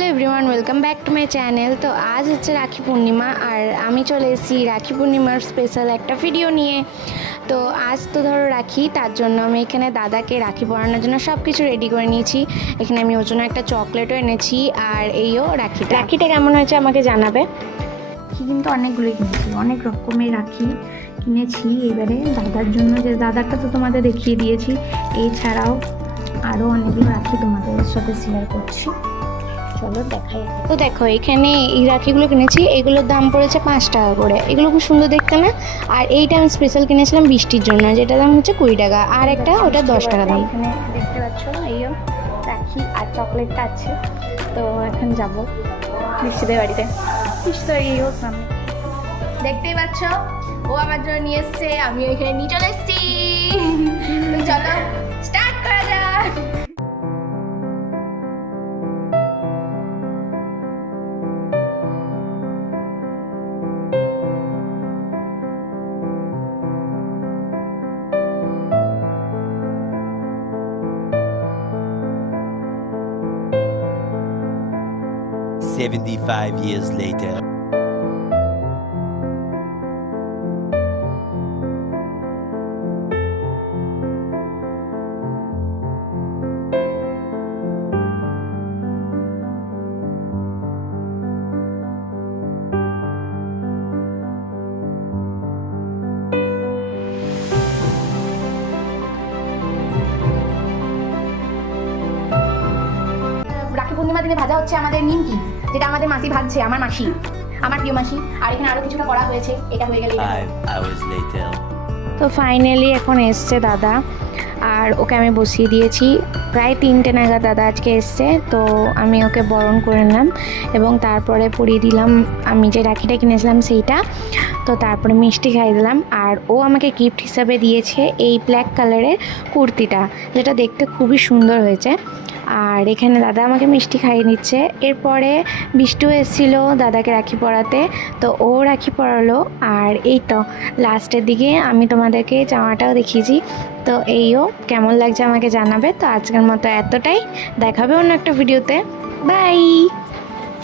Hello everyone, welcome back to my channel. তো আজ হচ্ছে রাখি পূর্ণিমা, আর আমি চলে এসেছি রাখি পূর্ণিমার স্পেশাল একটা ভিডিও নিয়ে। তো আজ তো ধরো রাখি, তার জন্য আমি এখানে দাদাকে রাখি পরানোর জন্য সব কিছু রেডি করে নিয়েছি। এখানে আমি ওর জন্য একটা চকলেটও এনেছি, আর এইও রাখিটা কেমন হয়েছে আমাকে জানাবে। কিন্তু অনেকগুলোই কিনেছি, অনেক রকমের রাখি কিনেছি এবারে দাদার জন্য, যে দাদারটা তো তোমাদের দেখিয়ে দিয়েছি। এছাড়াও আরও অনেকগুলো রাখি তোমাদের সাথে শেয়ার করছি, চলো দেখাই। তো দেখো এখানে এই রাখিগুলো কিনেছি, এগুলোর দাম পড়েছে 5 টাকা করে। এগুলো খুব সুন্দর দেখতে না? আর এইটা আমি স্পেশাল কিনেছিলাম বৃষ্টির জন্য, যেটা দাম হচ্ছে 20 টাকা, আর একটা ওটা 10 টাকা দাম। এখানে দেখতে পাচ্ছ এইও রাখি আর চকলেটটা আছে। তো এখন যাব বৃষ্টিদের বাড়িতে। বৃষ্টি এইও সামনে দেখতেই পাচ্ছ, ও আমার জন্য নিয়ে এসছে, আমি ওইখানে নিয়ে চলে এসেছি। তো চলো স্টার্ট করা যাক। $75 years later. রাখি পূর্ণিমার দিনে ভাজা হচ্ছে আমাদের নিমকি, যেটা আমাদের মাসি ভাজছে, আমার মাসি, আমার প্রিয় মাসি। আর এখানে আরো কিছুটা করা হয়েছে, এটা হয়ে গেলে 5 hours later. তো ফাইনালি এখন এসছে দাদা, আর ওকে আমি বসিয়ে দিয়েছি। প্রায় 3টে নাগাদ দাদা আজকে এসছে, তো আমি ওকে বরণ করে নিলাম এবং তারপরে পরিয়ে দিলাম আমি যে রাখিটা কিনেছিলাম সেইটা। তো তারপরে মিষ্টি খাইয়ে দিলাম, আর ও আমাকে গিফট হিসাবে দিয়েছে এই ব্ল্যাক কালারের কুর্তিটা, যেটা দেখতে খুবই সুন্দর হয়েছে। আর এখানে দাদা আমাকে মিষ্টি খাইয়ে নিচ্ছে। এরপরে বৃষ্টিও এসেছিলো দাদাকে রাখি পরাতে, তো ও রাখি পরালো। আর এই তো লাস্টের দিকে আমি তোমাদেরকে জামাটাও দেখিয়েছি। তো এইও কেমন লাগছে আমাকে জানাবে। তো আজকের মতো এতটাই, দেখাবে অন্য একটা ভিডিওতে। বাই।